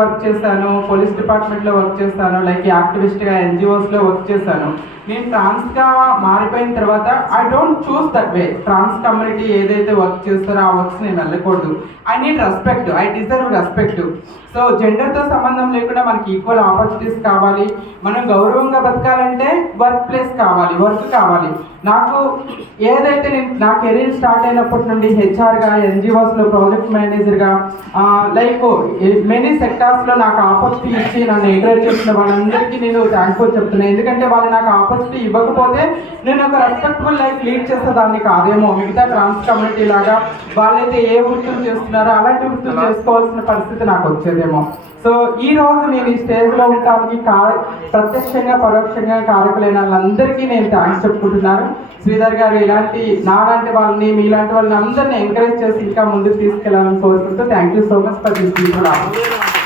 Work చేశాను police డిపార్ట్మెంట్లో work చేశాను లైక్ యాక్టివిస్ట్గా ఎన్జిఓస్లో వర్క్ చేశాను నేను ట్రాన్స్గా మారిపోయిన తర్వాత I don't choose that way trans community ఏదైతే వర్క్ చేస్తారో ఆ వర్క్స్ నేను వెళ్ళకూడదు. I need respect I deserve respect so జెండర్తో సంబంధం లేకుండా మనకి ఈక్వల్ ఆపర్చునిటీస్ కావాలి. మనం గౌరవంగా బతకాలంటే వర్క్ ప్లేస్ కావాలి వర్క్ కావాలి. నాకు ఏదైతే నేను నా కెరీర్ స్టార్ట్ అయినప్పటి నుండి హెచ్ఆర్గా ఎన్జిఓస్లో ప్రాజెక్ట్ మేనేజర్గా లైక్ మెనీ సెక్టార్స్లో నాకు ఆపర్చునిటీ ఇచ్చి నన్ను ఎంకరేజ్ చేసిన వాళ్ళందరికీ నేను థ్యాంక్ఫుల్ చెప్తున్నాను ఎందుకంటే వాళ్ళు నాకు ఆపర్చునిటీ ఇవ్వకపోతే నేను ఒక రెస్పెక్టబుల్ లైఫ్ లీడ్ చేసేదాన్ని కాదేమో. మిగతా ట్రాన్స్ కమ్యూనిటీ లాగా వాళ్ళైతే ఏ వృత్తులు చేస్తున్నారో అలాంటి వృత్తులు చేసుకోవాల్సిన పరిస్థితి నాకు వచ్చేదేమో. సో ఈ రోజు నేను ఈ స్టేజ్లో ఉండడానికి కా ప్రత్యక్షంగా పరోక్షంగా కారకులైన వాళ్ళందరికీ నేను థ్యాంక్స్ చెప్పుకుంటున్నాను. శ్రీధర్ గారు ఇలాంటి నాలాంటి వాళ్ళని మీలాంటి వాళ్ళని అందరినీ ఎంకరేజ్ చేసి ఇంకా ముందుకు తీసుకెళ్ళాలని కోరుకుంటూ thank you so much for this